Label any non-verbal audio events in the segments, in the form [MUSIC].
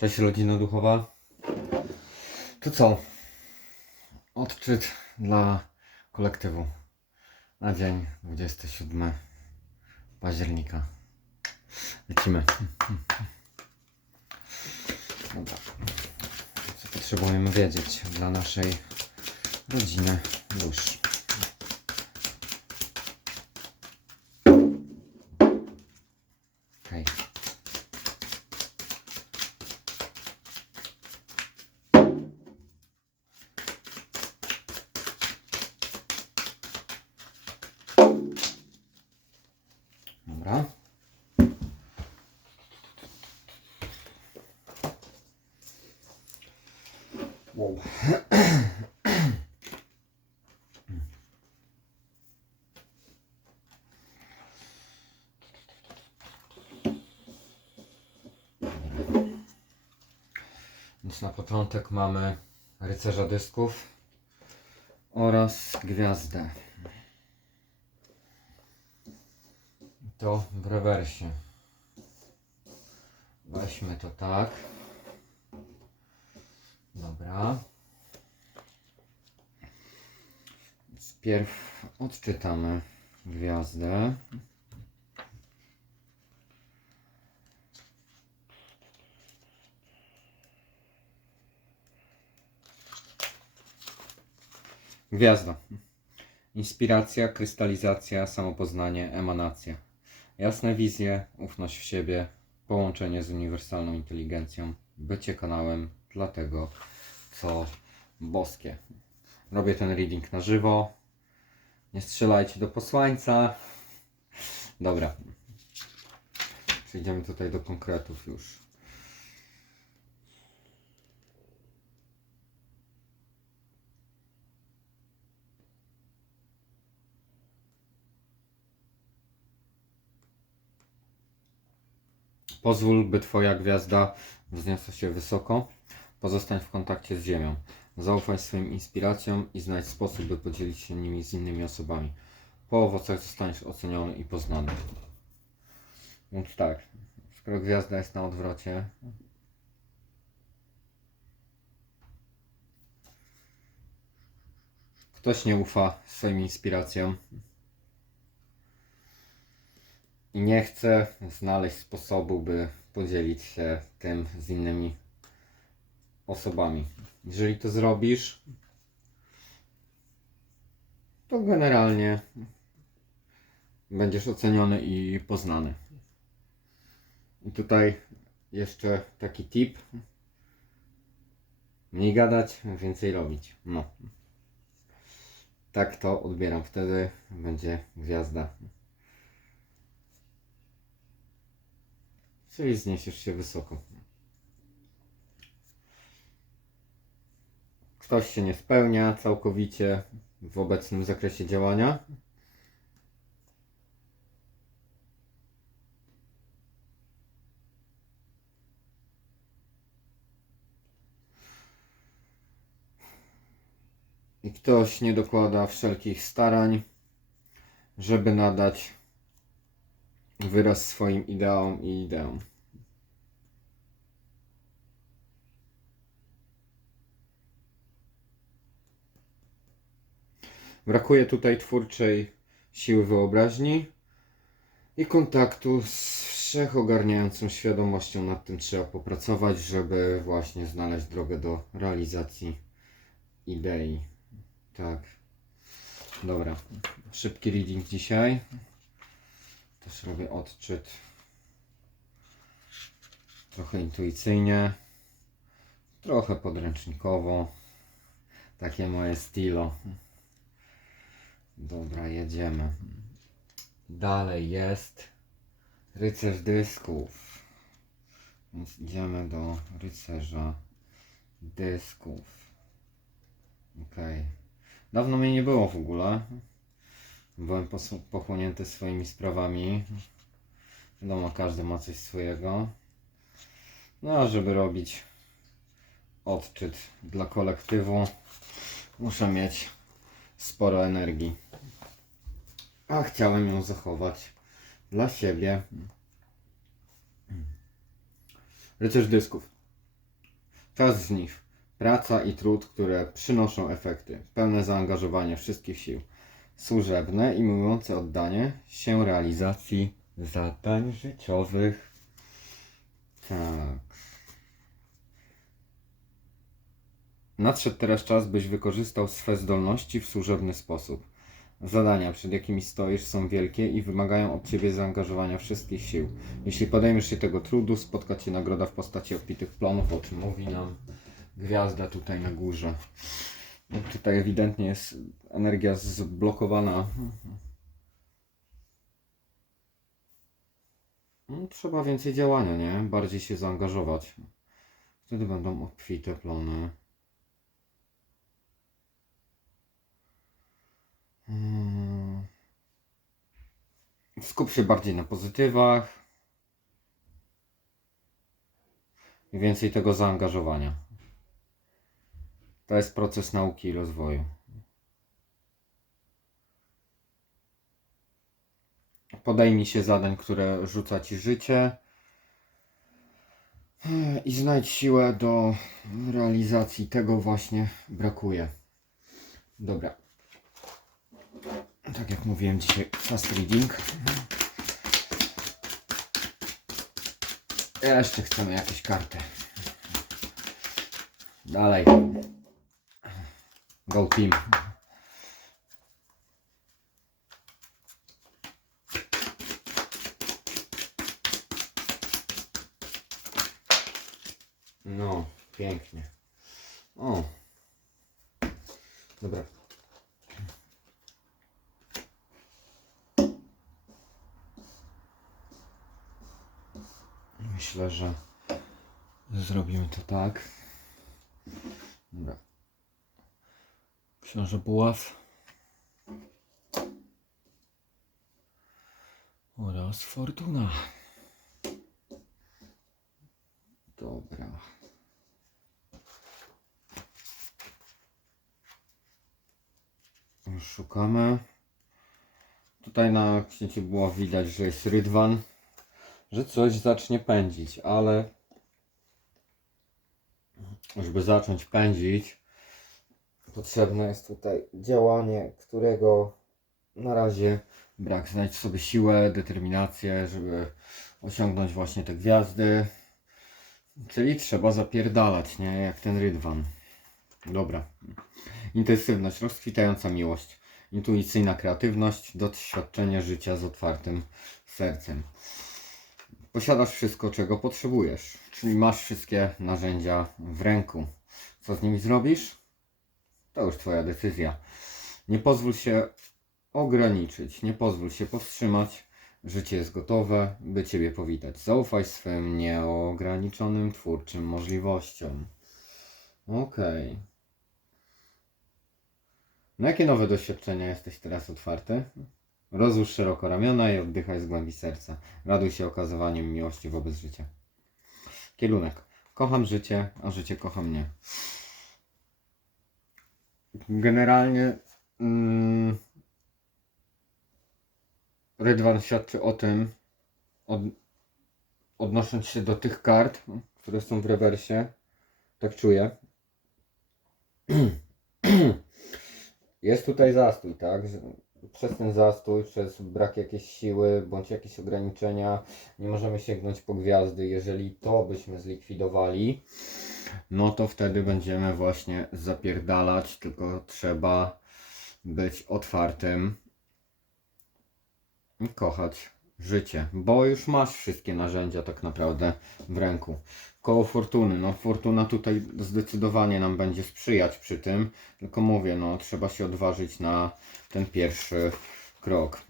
Cześć rodzina duchowa. To co? Odczyt dla kolektywu na dzień 27 października. Lecimy. Dobra. Co potrzebujemy wiedzieć dla naszej rodziny dusz? Okej. Dobra. Wow. Więc na początek mamy rycerza dysków oraz gwiazdę. To w rewersie. Weźmy to tak. Dobra. Pierw odczytamy gwiazdę. Gwiazda. Inspiracja, krystalizacja, samopoznanie, emanacja. Jasne wizje, ufność w siebie, połączenie z uniwersalną inteligencją, bycie kanałem dla tego, co boskie. Robię ten reading na żywo. Nie strzelajcie do posłańca. Dobra. Przejdziemy tutaj do konkretów już. Pozwól, by Twoja gwiazda wzniosła się wysoko. Pozostań w kontakcie z Ziemią. Zaufaj swoim inspiracjom i znajdź sposób, by podzielić się nimi z innymi osobami. Po owocach zostaniesz oceniony i poznany. Więc tak, skoro gwiazda jest na odwrocie, ktoś nie ufa swoim inspiracjom nie chce znaleźć sposobu, by podzielić się tym z innymi osobami. Jeżeli to zrobisz, to generalnie będziesz oceniony i poznany. I tutaj jeszcze taki tip. Mniej gadać, więcej robić. No. Tak to odbieram. Wtedy będzie gwiazda. Czyli zniesiesz się wysoko. Ktoś się nie spełnia całkowicie w obecnym zakresie działania. I ktoś nie dokłada wszelkich starań, żeby nadać wyraz swoim ideałom i ideom. Brakuje tutaj twórczej siły wyobraźni i kontaktu z wszechogarniającą świadomością. Nad tym trzeba popracować, żeby właśnie znaleźć drogę do realizacji idei. Tak. Dobra. Szybki reading dzisiaj. Też robię odczyt trochę intuicyjnie, trochę podręcznikowo. Takie moje stylo. Dobra, jedziemy. Dalej jest rycerz dysków. Więc idziemy do rycerza dysków. Okej. Dawno mnie nie było w ogóle. Byłem pochłonięty swoimi sprawami. Wiadomo, każdy ma coś swojego. No, a żeby robić odczyt dla kolektywu, muszę mieć sporo energii. A chciałem ją zachować dla siebie. Rycerz dysków. Czas żniw. Praca i trud, które przynoszą efekty. Pełne zaangażowanie wszystkich sił. Służebne i miłujące oddanie się realizacji zadań życiowych. Tak. Nadszedł teraz czas, byś wykorzystał swe zdolności w służebny sposób. Zadania, przed jakimi stoisz, są wielkie i wymagają od ciebie zaangażowania wszystkich sił. Jeśli podejmiesz się tego trudu, spotka cię nagroda w postaci obfitych plonów, o czym mówi nam gwiazda tutaj na górze. Tutaj ewidentnie jest energia zblokowana. No, trzeba więcej działania, nie? Bardziej się zaangażować. Wtedy będą obfite plony. Mm. Skup się bardziej na pozytywach. I więcej tego zaangażowania. To jest proces nauki i rozwoju. Podejmij się zadań, które rzuca ci życie. I znajdź siłę do realizacji tego właśnie brakuje. Dobra. Tak jak mówiłem dzisiaj, fast reading. Jeszcze chcemy jakieś karty. Dalej. Go team. No, pięknie. O. Dobra. Myślę, że zrobimy to tak. Dobra. Książę Buław. Oraz Fortuna. Dobra. Szukamy. Tutaj na księciu było widać, że jest rydwan, że coś zacznie pędzić, ale żeby zacząć pędzić, potrzebne jest tutaj działanie, którego na razie brak. Znajdź sobie siłę, determinację, żeby osiągnąć właśnie te gwiazdy. Czyli trzeba zapierdalać, nie? Jak ten rydwan. Dobra. Intensywność, rozkwitająca miłość, intuicyjna kreatywność, doświadczenie życia z otwartym sercem. Posiadasz wszystko, czego potrzebujesz, czyli masz wszystkie narzędzia w ręku. Co z nimi zrobisz? To już Twoja decyzja. Nie pozwól się ograniczyć, nie pozwól się powstrzymać. Życie jest gotowe, by Ciebie powitać. Zaufaj swym nieograniczonym twórczym możliwościom. Okej. Na jakie nowe doświadczenia jesteś teraz otwarty? Rozłóż szeroko ramiona i oddychaj z głębi serca. Raduj się okazywaniem miłości wobec życia. Kierunek. Kocham życie, a życie kocha mnie. Generalnie mm, Rydwan świadczy o tym, od, odnosząc się do tych kart, które są w rewersie, tak czuję. [CLEARS THROAT] Jest tutaj zastój, tak? Przez ten zastój, przez brak jakiejś siły bądź jakieś ograniczenia nie możemy sięgnąć po gwiazdy. Jeżeli to byśmy zlikwidowali, no to wtedy będziemy właśnie zapierdalać, tylko trzeba być otwartym i kochać życie, bo już masz wszystkie narzędzia tak naprawdę w ręku. Koło fortuny, no fortuna tutaj zdecydowanie nam będzie sprzyjać przy tym, tylko mówię, no trzeba się odważyć na ten pierwszy krok.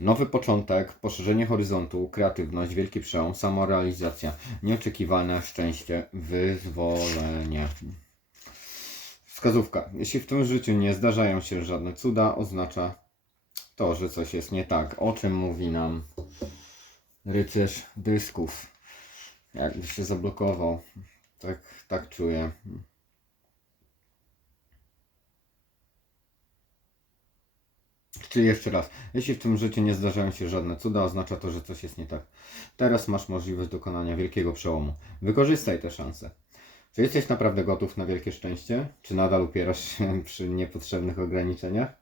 Nowy początek, poszerzenie horyzontu, kreatywność, wielki przełom, samorealizacja, nieoczekiwane szczęście, wyzwolenie. Wskazówka. Jeśli w tym życiu nie zdarzają się żadne cuda, oznacza to, że coś jest nie tak. O czym mówi nam rycerz dysków? Jakby się zablokował. Tak, tak czuję. Czyli jeszcze raz, jeśli w tym życiu nie zdarzają się żadne cuda, oznacza to, że coś jest nie tak. Teraz masz możliwość dokonania wielkiego przełomu. Wykorzystaj tę szansę. Czy jesteś naprawdę gotów na wielkie szczęście? Czy nadal upierasz się [LAUGHS] przy niepotrzebnych ograniczeniach?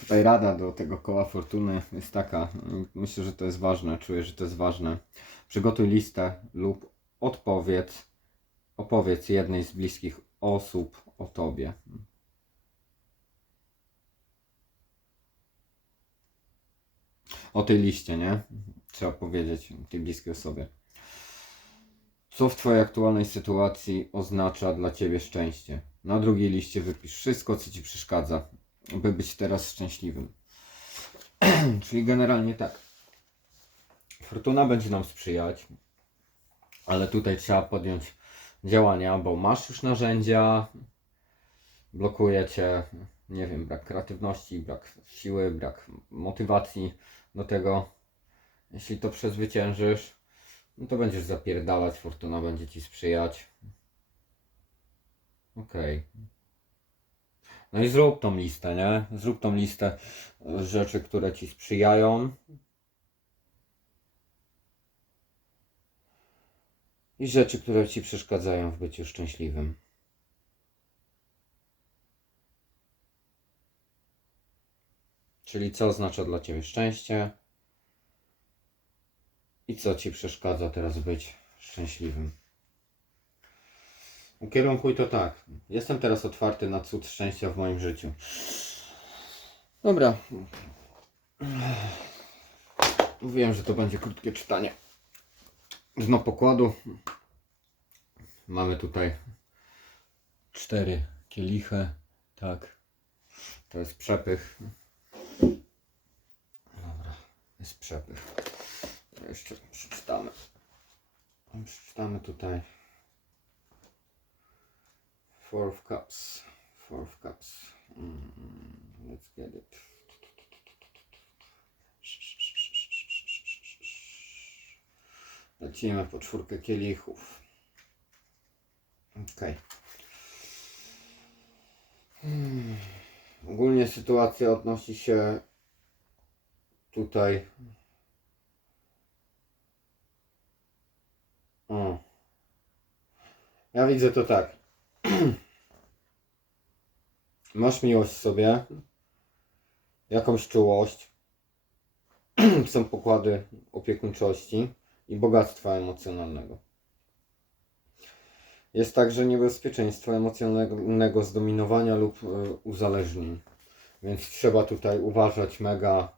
Tutaj rada do tego koła fortuny jest taka. Myślę, że to jest ważne. Czuję, że to jest ważne. Przygotuj listę lub odpowiedz, opowiedz jednej z bliskich osób o tobie. O tej liście, nie? Trzeba powiedzieć tej bliskiej osobie. Co w Twojej aktualnej sytuacji oznacza dla Ciebie szczęście? Na drugiej liście wypisz wszystko, co Ci przeszkadza, by być teraz szczęśliwym. [CLEARS THROAT] Czyli generalnie tak. Fortuna będzie nam sprzyjać, ale tutaj trzeba podjąć działania, bo masz już narzędzia, blokuje Cię, nie wiem, brak kreatywności, brak siły, brak motywacji do tego. Jeśli to przezwyciężysz, no to będziesz zapierdalać, fortuna będzie ci sprzyjać. Okej. No i zrób tą listę, nie? Zrób tą listę e, rzeczy, które ci sprzyjają. I rzeczy, które ci przeszkadzają w byciu szczęśliwym. Czyli co oznacza dla ciebie szczęście? I co ci przeszkadza teraz być szczęśliwym? Ukierunkuj to tak. Jestem teraz otwarty na cud szczęścia w moim życiu. Dobra. Wiem, że to będzie krótkie czytanie. Dno pokładu. Mamy tutaj cztery kielichy. Tak. To jest przepych. Dobra. Jest przepych. Jeszcze przeczytamy. Przeczytamy tutaj. Four of Cups. Four of Cups. Mm, let's get it. Lecimy po czwórkę kielichów. Okej. Hmm. Ogólnie sytuacja odnosi się tutaj O. Ja widzę to tak. [CLEARS THROAT] Masz miłość w sobie, jakąś czułość, [CLEARS THROAT] są pokłady opiekuńczości i bogactwa emocjonalnego. Jest także niebezpieczeństwo emocjonalnego zdominowania lub e, uzależnień. Więc trzeba tutaj uważać mega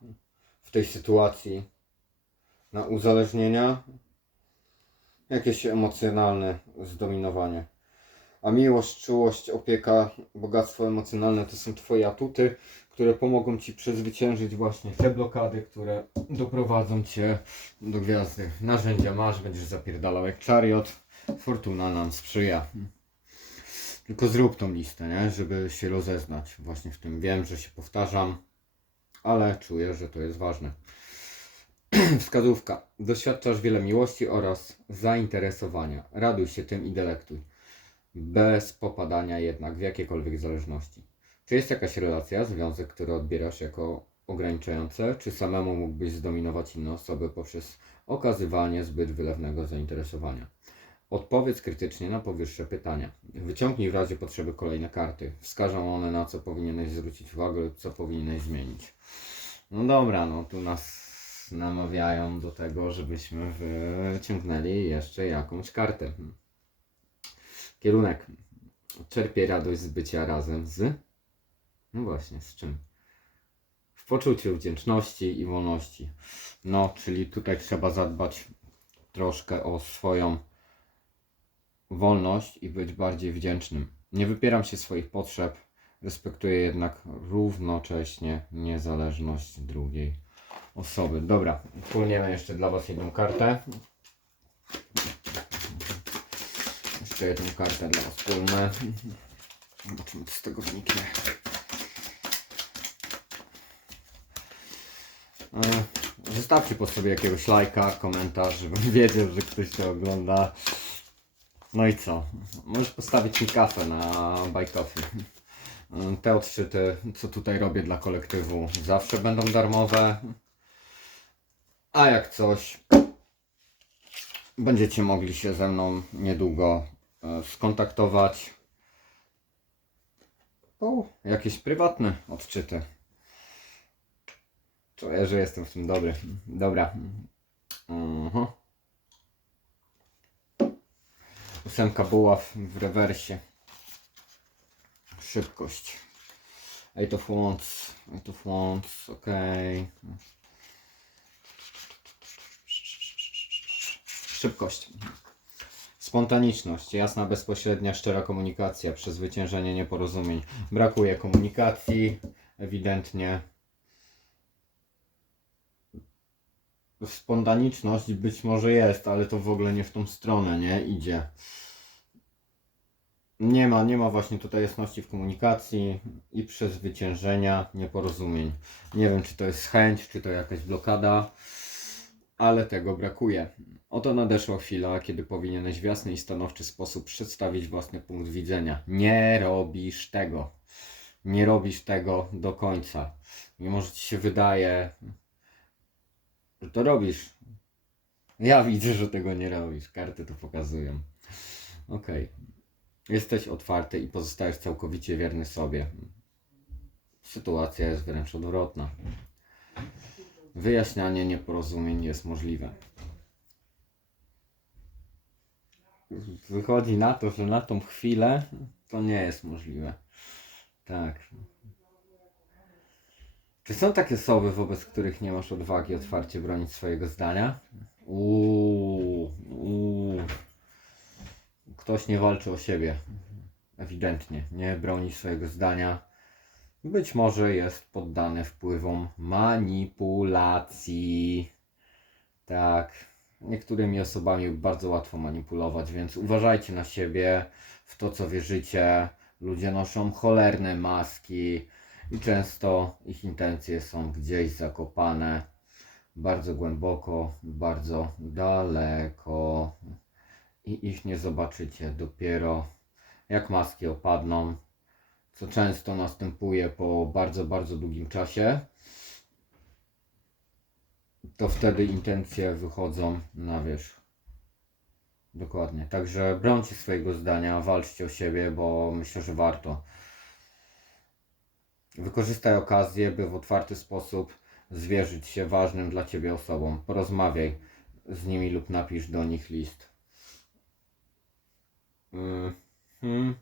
w tej sytuacji na uzależnienia jakieś emocjonalne zdominowanie. A miłość, czułość, opieka, bogactwo emocjonalne to są Twoje atuty, które pomogą Ci przezwyciężyć właśnie te blokady, które doprowadzą Cię do gwiazdy. Narzędzia masz, będziesz zapierdalał jak czariot. Fortuna nam sprzyja. Tylko zrób tą listę, nie? żeby się rozeznać właśnie w tym. Wiem, że się powtarzam, ale czuję, że to jest ważne. [CLEARS THROAT] Wskazówka. Doświadczasz wiele miłości oraz zainteresowania. Raduj się tym i delektuj. Bez popadania jednak w jakiekolwiek zależności. Czy jest jakaś relacja, związek, który odbierasz jako ograniczające, czy samemu mógłbyś zdominować inne osoby poprzez okazywanie zbyt wylewnego zainteresowania? Odpowiedz krytycznie na powyższe pytania. Wyciągnij w razie potrzeby kolejne karty. Wskażą one na co powinieneś zwrócić uwagę lub co powinieneś zmienić. No dobra, no tu nas namawiają do tego, żebyśmy wyciągnęli jeszcze jakąś kartę. Kierunek. Czerpie radość z bycia razem z. No właśnie, z czym? W poczuciu wdzięczności i wolności. No, czyli tutaj trzeba zadbać troszkę o swoją wolność i być bardziej wdzięcznym. Nie wypieram się swoich potrzeb, respektuję jednak równocześnie niezależność drugiej osoby. Dobra, płyniemy jeszcze dla Was jedną kartę. Jeszcze jedną kartę dla Was płynę. Zobaczymy, co z tego wyniknie. E, Zostawcie po sobie jakiegoś lajka, komentarz, żebym [LAUGHS] wiedział, że ktoś to ogląda. No i co? Możesz postawić mi kafę na Buy. E, Te odczyty, co tutaj robię dla kolektywu, zawsze będą darmowe. A jak coś, będziecie mogli się ze mną niedługo skontaktować po jakieś prywatne odczyty. Czuję, że jestem w tym dobry. Dobra. Mhm. Ósemka buław w rewersie. Szybkość. Eight of Wands. Eight of Wands. Okej. Szybkość. Spontaniczność, jasna, bezpośrednia, szczera komunikacja, przezwyciężenie nieporozumień. Brakuje komunikacji, ewidentnie. Spontaniczność być może jest, ale to w ogóle nie w tą stronę, nie? Idzie. Nie ma, nie ma właśnie tutaj jasności w komunikacji i przezwyciężenia nieporozumień. Nie wiem, czy to jest chęć, czy to jakaś blokada, ale tego brakuje. Oto nadeszła chwila, kiedy powinieneś w jasny i stanowczy sposób przedstawić własny punkt widzenia. Nie robisz tego. Nie robisz tego do końca. Mimo, że ci się wydaje, że to robisz. Ja widzę, że tego nie robisz. Karty to pokazują. Okej. Jesteś otwarty i pozostajesz całkowicie wierny sobie. Sytuacja jest wręcz odwrotna. Wyjaśnianie nieporozumień jest możliwe. Wychodzi na to, że na tą chwilę to nie jest możliwe. Tak. Czy są takie osoby, wobec których nie masz odwagi otwarcie bronić swojego zdania? Uuu, uuu. Ktoś nie walczy o siebie. Ewidentnie. Nie broni swojego zdania. Być może jest poddany wpływom manipulacji. Tak. Niektórymi osobami bardzo łatwo manipulować, więc uważajcie na siebie, w to co wierzycie. Ludzie noszą cholerne maski i często ich intencje są gdzieś zakopane bardzo głęboko, bardzo daleko i ich nie zobaczycie dopiero jak maski opadną, co często następuje po bardzo, bardzo długim czasie. To wtedy intencje wychodzą na wierzch. Dokładnie. Także brońcie swojego zdania, walczcie o siebie, bo myślę, że warto. Wykorzystaj okazję, by w otwarty sposób zwierzyć się ważnym dla Ciebie osobom. Porozmawiaj z nimi lub napisz do nich list. Mhm.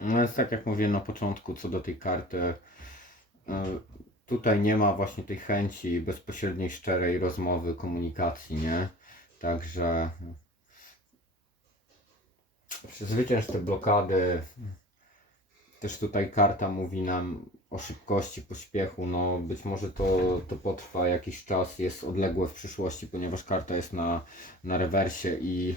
No więc tak jak mówiłem na początku, co do tej karty, y, tutaj nie ma właśnie tej chęci bezpośredniej, szczerej rozmowy, komunikacji, nie? Także zwycięż te blokady. Też tutaj karta mówi nam o szybkości, pośpiechu. No być może to, to potrwa jakiś czas, jest odległe w przyszłości, ponieważ karta jest na, na rewersie i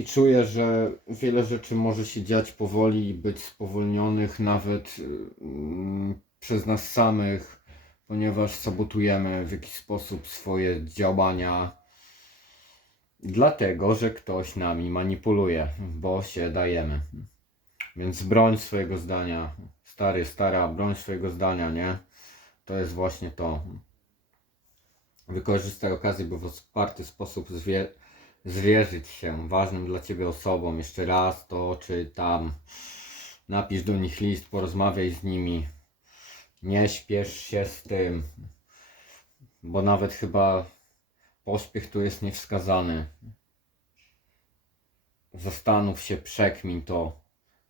i czuję, że wiele rzeczy może się dziać powoli i być spowolnionych nawet mm, przez nas samych, ponieważ sabotujemy w jakiś sposób swoje działania, dlatego że ktoś nami manipuluje, bo się dajemy. Więc broń swojego zdania, stary, stara, broń swojego zdania, nie? To jest właśnie to. Wykorzystaj okazję, by w otwarty sposób zwie zwierzyć się ważnym dla Ciebie osobom. Jeszcze raz to czytam. Napisz do nich list, porozmawiaj z nimi. Nie śpiesz się z tym, bo nawet chyba pośpiech tu jest niewskazany. Zastanów się, przekmin to.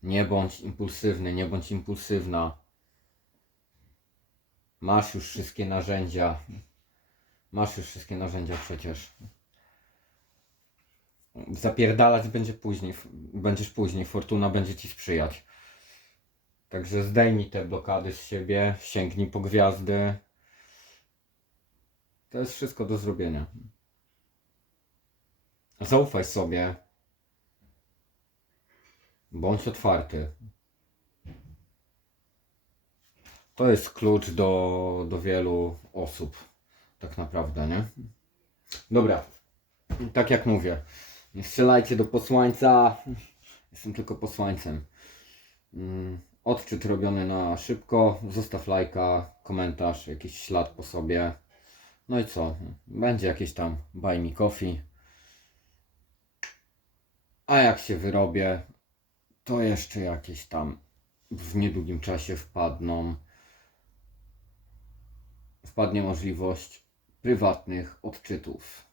Nie bądź impulsywny, nie bądź impulsywna. Masz już wszystkie narzędzia. Masz już wszystkie narzędzia przecież. Zapierdalać będzie później, będziesz później, fortuna będzie ci sprzyjać. Także zdejmij te blokady z siebie, sięgnij po gwiazdy. To jest wszystko do zrobienia. Zaufaj sobie. Bądź otwarty. To jest klucz do, do wielu osób, tak naprawdę, nie? Dobra, tak jak mówię, nie strzelajcie do posłańca. Jestem tylko posłańcem. Mm, Odczyt robiony na szybko. Zostaw lajka, komentarz, jakiś ślad po sobie. No i co? Będzie jakieś tam buy me coffee. A jak się wyrobię, to jeszcze jakieś tam w niedługim czasie wpadną. Wpadnie możliwość prywatnych odczytów.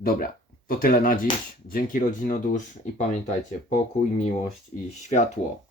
Dobra, to tyle na dziś. Dzięki rodzino dusz i pamiętajcie, pokój, miłość i światło.